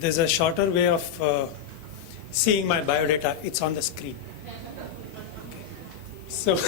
there's a shorter way of seeing my biodata. It's on the screen. So,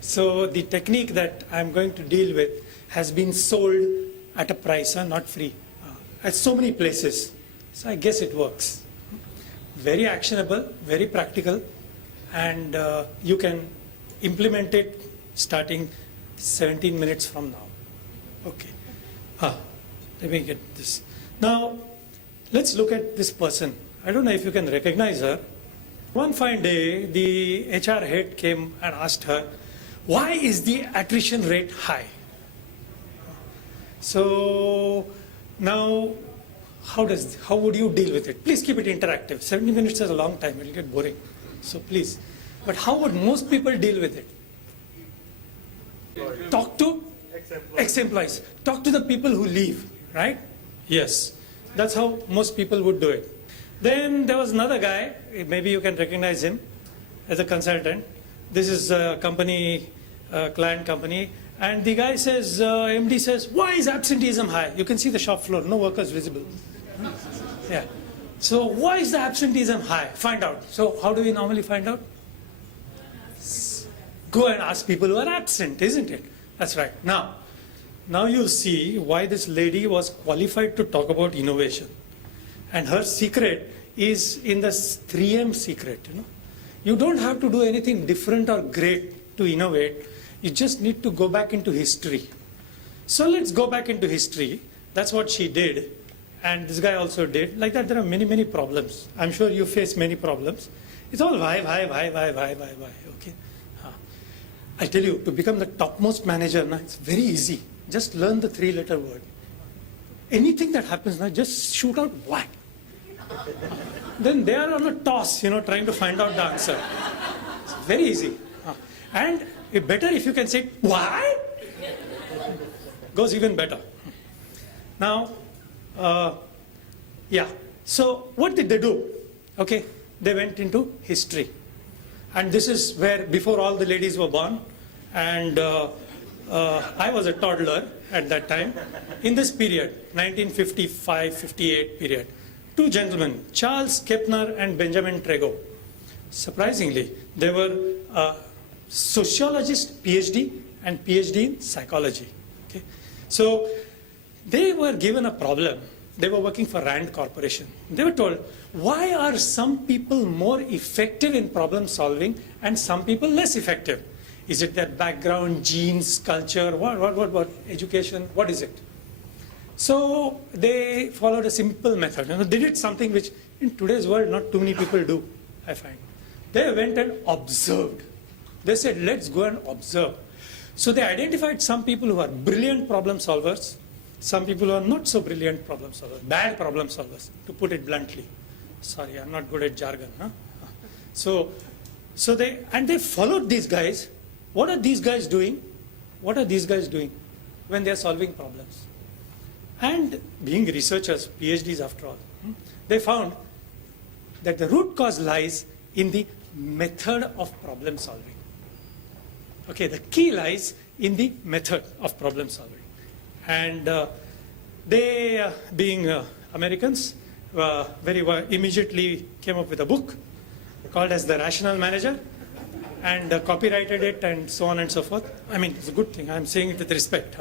so the technique that I'm going to deal with has been sold at a price, not free, at so many places. So I guess it works. Very actionable, very practical, and you can implement it starting 17 minutes from now. Okay. Let me get this. Now, let's look at this person. I don't know if you can recognize her. One fine day, the HR head came and asked her, why is the attrition rate high? So now, how would you deal with it? Please keep it interactive. 70 minutes is a long time, it will get boring. So please. But how would most people deal with it? Talk to ex-employees. Talk to the people who leave, right? Yes. That's how most people would do it. Then there was another guy, maybe you can recognize him as a consultant. This is a company, client company. And the guy says, MD says, why is absenteeism high? You can see the shop floor, no workers visible. Yeah. So why is the absenteeism high? Find out. So how do we normally find out? Go and ask people who are absent, isn't it? That's right. Now you'll see why this lady was qualified to talk about innovation. And her secret is in the 3M secret. You don't have to do anything different or great to innovate. You just need to go back into history. So let's go back into history. That's what she did. And this guy also did. Like that, there are many, many problems. I'm sure you face many problems. It's all why, okay? I tell you, to become the topmost manager, it's very easy. Just learn the 3-letter word. Anything that happens now, just shoot out why. Then they are on a toss, trying to find out the answer. It's very easy. And better if you can say, why? Goes even better. Now, yeah. So what did they do? Okay, they went into history. And this is where, before all the ladies were born, and I was a toddler at that time. In this period, 1955-58 period, two gentlemen, Charles Kepner and Benjamin Tregoe. Surprisingly, they were sociologist, PhD, and PhD in psychology. Okay? So they were given a problem. They were working for Rand Corporation. They were told, why are some people more effective in problem solving and some people less effective? Is it their background, genes, culture, what, education, what is it? So they followed a simple method. They did something which in today's world not too many people do, I find. They went and observed. They said, let's go and observe. So they identified some people who are brilliant problem solvers, some people who are not so brilliant problem solvers, bad problem solvers, to put it bluntly. Sorry, I'm not good at jargon. So they followed these guys. What are these guys doing? What are these guys doing when they are solving problems? And being researchers, PhDs after all, they found that the root cause lies in the method of problem solving. Okay, the key lies in the method of problem solving. And they, being Americans, immediately came up with a book called as The Rational Manager, and copyrighted it and so on and so forth. I mean, it's a good thing. I'm saying it with respect.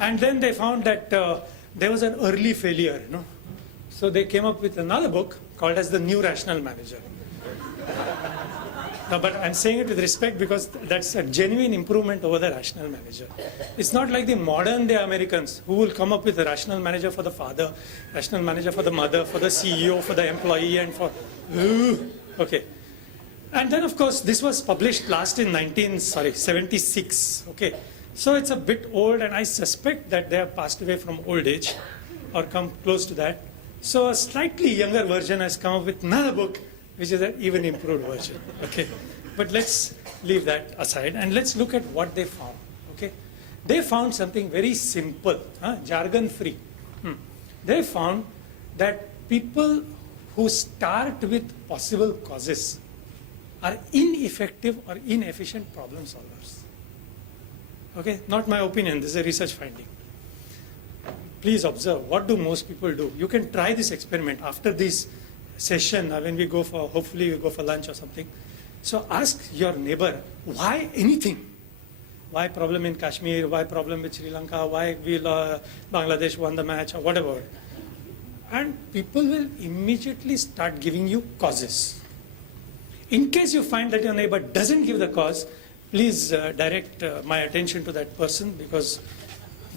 And then they found that there was an early failure. So they came up with another book called as The New Rational Manager. No, but I'm saying it with respect because that's a genuine improvement over the rational manager. It's not like the modern day Americans who will come up with a rational manager for the father, rational manager for the mother, for the CEO, for the employee, and for... Okay. And then, of course, this was published last in 76. Okay. So it's a bit old, and I suspect that they have passed away from old age or come close to that. So a slightly younger version has come up with another book, which is an even improved version. Okay. But let's leave that aside and let's look at what they found. Okay. They found something very simple, jargon-free. They found that people who start with possible causes are ineffective or inefficient problem solvers. Okay, not my opinion, this is a research finding. please observe, what do most people do? You can try this experiment after this session, when we go for, hopefully we go for lunch or something. So ask your neighbor, why anything? Why problem in Kashmir? Why problem with Sri Lanka? Why will Bangladesh won the match or whatever? And people will immediately start giving you causes. In case you find that your neighbor doesn't give the cause, please direct my attention to that person, because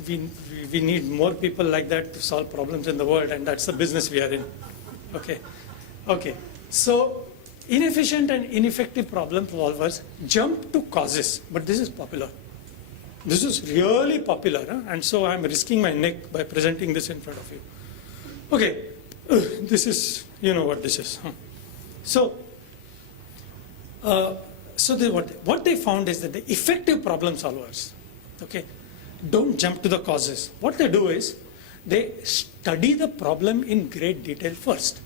we need more people like that to solve problems in the world, and that's the business we are in. Okay. So inefficient and ineffective problem solvers jump to causes, but this is popular. This is really popular, and so I'm risking my neck by presenting this in front of you. Okay, this is, you know what this is. So what they found is that the effective problem solvers, don't jump to the causes. What they do is they study the problem in great detail first.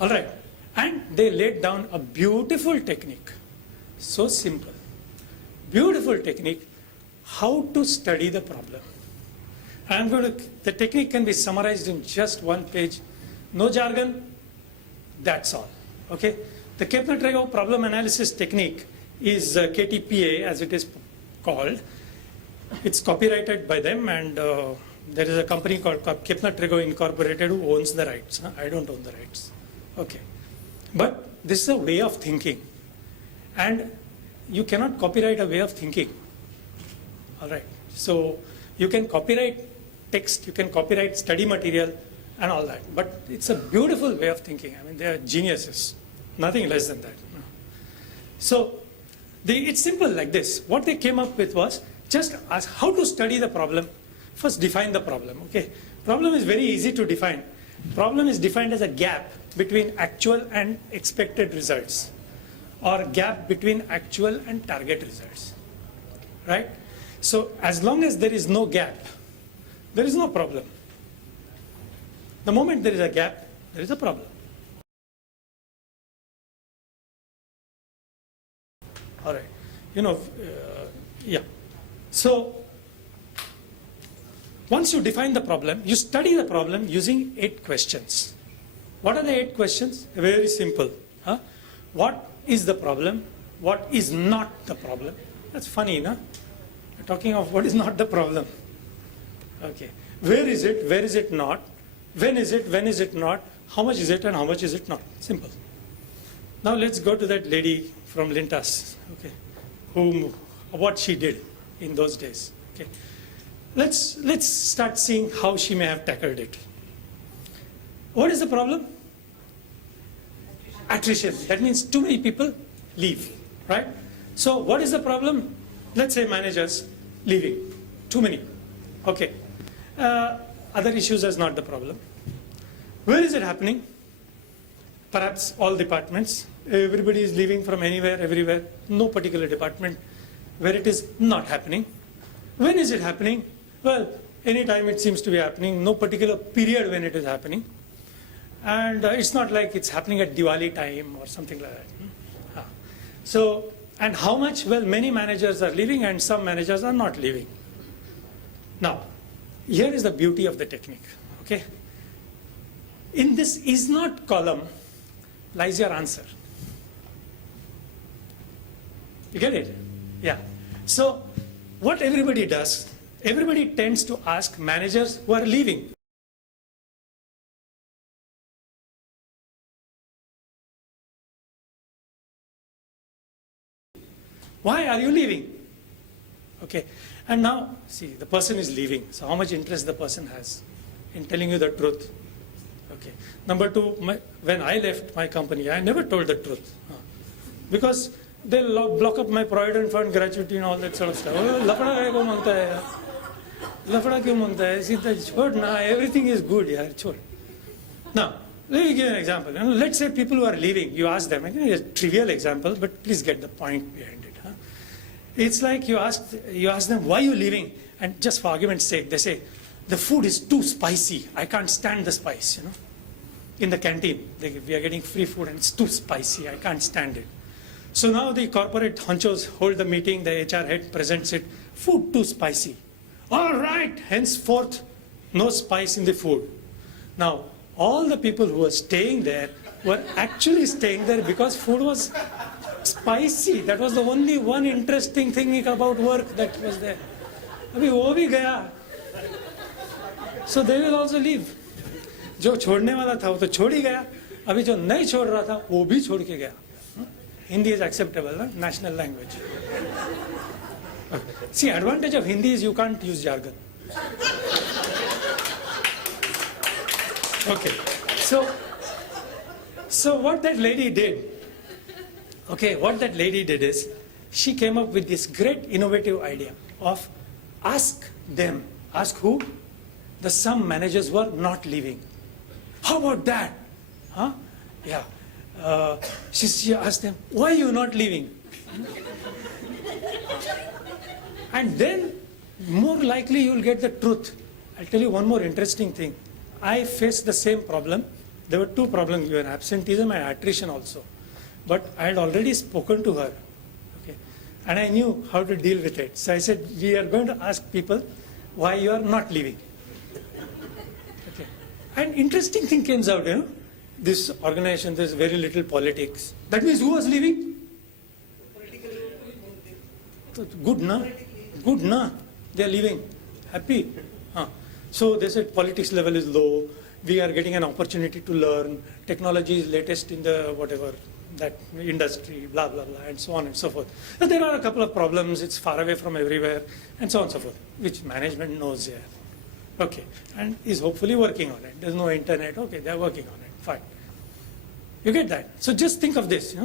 All right, and they laid down a beautiful technique, so simple, beautiful technique, how to study the problem. The technique can be summarized in just one page, no jargon, that's all. Okay, the Kepner Tregoe Problem Analysis technique is KTPA, as it is called. It's copyrighted by them, and there is a company called Kepner Tregoe Incorporated who owns the rights. I don't own the rights. Okay, but this is a way of thinking, and you cannot copyright a way of thinking. All right, so you can copyright text, you can copyright study material and all that, but it's a beautiful way of thinking. I mean, they are geniuses, nothing less than that. So it's simple like this. What they came up with was just ask how to study the problem. First, define the problem. Okay, problem is very easy to define. Problem is defined as a gap between actual and expected results, or gap between actual and target results, right? So as long as there is no gap, there is no problem. The moment there is a gap, there is a problem. All right, yeah. So once you define the problem, you study the problem using 8 questions. What are the 8 questions? Very simple. What is the problem? What is not the problem? That's funny, no? We're talking of what is not the problem. Okay. Where is it? Where is it not? When is it? When is it not? How much is it and how much is it not? Simple. Now let's go to that lady from Lintas, what she did in those days. Okay. Let's start seeing how she may have tackled it. What is the problem? Attrition. That means too many people leave, right? So what is the problem? Let's say managers leaving, too many. Okay. Other issues is not the problem. Where is it happening? Perhaps all departments. Everybody is leaving from anywhere, everywhere. No particular department where it is not happening. When is it happening? Well, anytime it seems to be happening. No particular period when it is happening. And it's not like it's happening at Diwali time or something like that. So, and how much? Well, many managers are leaving and some managers are not leaving. Now, here is the beauty of the technique. Okay? In this is not column lies your answer. You get it? Yeah. So, what everybody does, everybody tends to ask managers who are leaving. Why are you leaving? Okay. And now, see, the person is leaving. So how much interest the person has in telling you the truth? Okay. Number 2, when I left my company, I never told the truth. Because they'll block up my provident fund, gratuity and all that sort of stuff. Lafda ko mangta hai? Lafda kyun mangta hai? Chhod na, everything is good, yaar, chhod. Now, let me give you an example. Let's say people who are leaving, you ask them, a trivial example, but please get the point behind it. It's like you ask them, why are you leaving? And just for argument's sake, they say, the food is too spicy. I can't stand the spice, In the canteen, we are getting free food and it's too spicy. I can't stand it. So now the corporate honchos hold the meeting, the HR head presents it, food too spicy. All right, henceforth, no spice in the food. Now, all the people who were staying there were actually staying there because food was spicy. That was the only one interesting thing about work that was there. Abhi wo bhi gaya. So they will also leave. जो छोड़ने वाला था वो तो छोड़ ही गया. अभी जो नहीं छोड़ रहा था वो भी छोड़ के गया. Hindi is acceptable, na? National language. See, advantage of Hindi is you can't use jargon. Okay, so what that lady did, what that lady did is, she came up with this great innovative idea of ask who? Some managers were not leaving. How about that? Huh? Yeah. She asked them, why are you not leaving? And then, more likely you will get the truth. I'll tell you one more interesting thing. I faced the same problem. There were two problems given, absenteeism and attrition also. But I had already spoken to her. Okay, and I knew how to deal with it. So I said, we are going to ask people why you are not leaving. Okay. And interesting thing came out, this organization, there's very little politics. That means who was leaving? Good, na? Good, na? They are leaving. Happy. So they said politics level is low. We are getting an opportunity to learn. Technology is latest in the whatever, that industry, blah, blah, blah, and so on and so forth. Now, there are a couple of problems. It's far away from everywhere, and so on and so forth, which management knows here. Okay, and is hopefully working on it. There's no internet. Okay, they're working on it. Fine. You get that? So just think of this,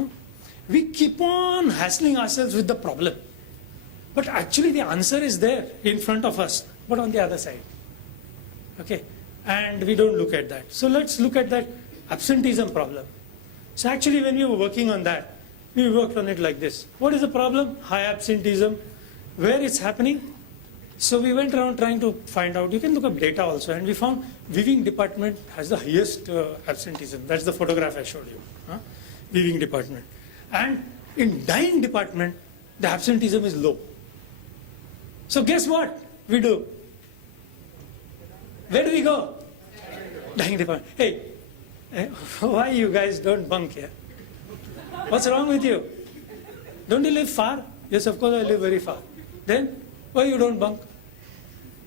We keep on hassling ourselves with the problem. But actually the answer is there in front of us, but on the other side. Okay, and we don't look at that. So let's look at that absenteeism problem. So actually when we were working on that, we worked on it like this. What is the problem? High absenteeism. Where it's happening? So we went around trying to find out. You can look up data also, and we found weaving department has the highest absenteeism. That's the photograph I showed you. Weaving department. And in dyeing department, the absenteeism is low. So guess what we do? Where do we go? Dyeing department. Hey, why you guys don't bunk here? What's wrong with you? Don't you live far? Yes, of course I live very far. Then why you don't bunk?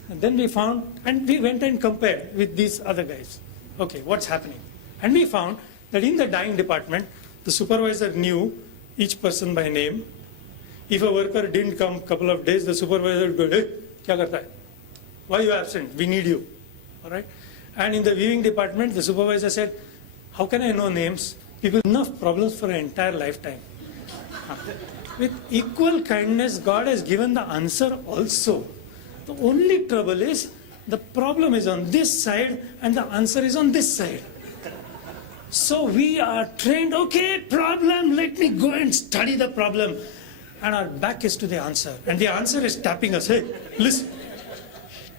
And then we found, and we went and compared with these other guys. Okay, what's happening? And we found that in the dyeing department, the supervisor knew each person by name. If a worker didn't come a couple of days, the supervisor would go, hey, kya karta hai? Why are you absent? We need you. All right? And in the weaving department, the supervisor said, how can I know names? People have enough problems for an entire lifetime. With equal kindness, God has given the answer also. The only trouble is, the problem is on this side and the answer is on this side. So we are trained, okay, problem, let me go and study the problem. And our back is to the answer. And the answer is tapping us, hey, listen,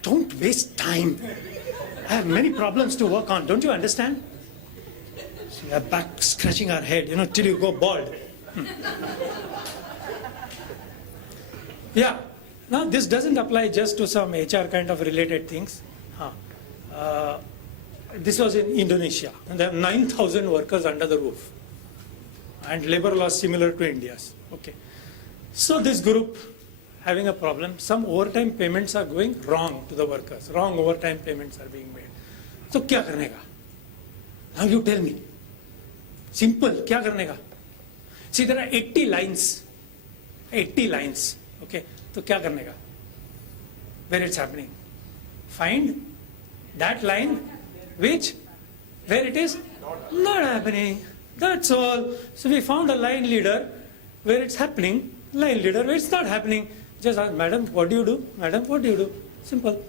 don't waste time. I have many problems to work on, don't you understand? So we are back scratching our head, till you go bald. Yeah, now this doesn't apply just to some HR kind of related things. This was in Indonesia, and there are 9,000 workers under the roof. And labor law is similar to India's. Okay. So this group having a problem, some overtime payments are going wrong to the workers. Wrong overtime payments are being made. So kya karne ka? Now you tell me. Simple, kya karne ka? See, there are 80 lines. 80 lines. Okay, so kya karne ka? Where it's happening? Find that line where it is not happening. That's all. So we found a line leader where it's happening, line leader where it's not happening. Just ask, madam, what do you do? Madam, what do you do? Simple.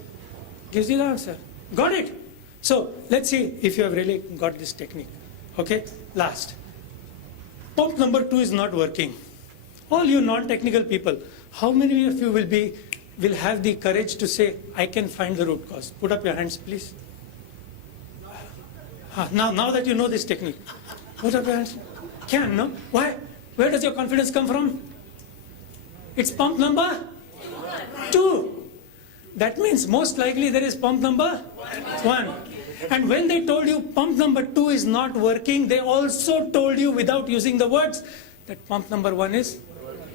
Gives you the answer. Got it? So let's see if you have really got this technique. Okay, last. Pump number 2 is not working. All you non-technical people, how many of you will have the courage to say, I can find the root cause? Put up your hands, please. Now that you know this technique, put up your hands. Can, no? Why? Where does your confidence come from? It's pump number 2. That means most likely there is pump number 1. And when they told you pump number 2 is not working, they also told you without using the words that pump number 1 is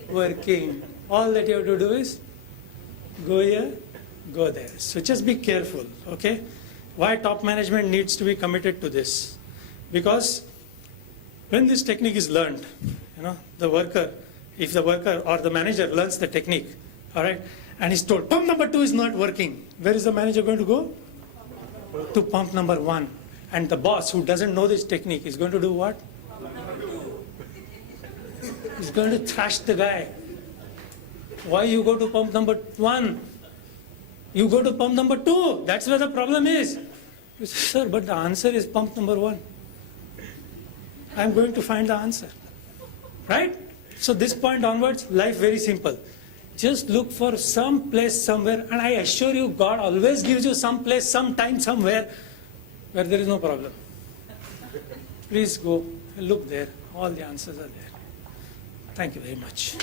working. All that you have to do is go here, go there. So just be careful, okay? Why top management needs to be committed to this? Because when this technique is learned, the worker, if the worker or the manager learns the technique, all right, and is told pump number 2 is not working, where is the manager going to go? To pump number 1. And the boss who doesn't know this technique is going to do what? He's going to thrash the guy. Why you go to pump number 1? You go to pump number 2. That's where the problem is. You say, sir, but the answer is pump number 1. I'm going to find the answer. Right? So this point onwards, life very simple. Just look for some place somewhere, and I assure you, God always gives you some place, some time, somewhere where there is no problem. Please go, look there. All the answers are there. Thank you very much.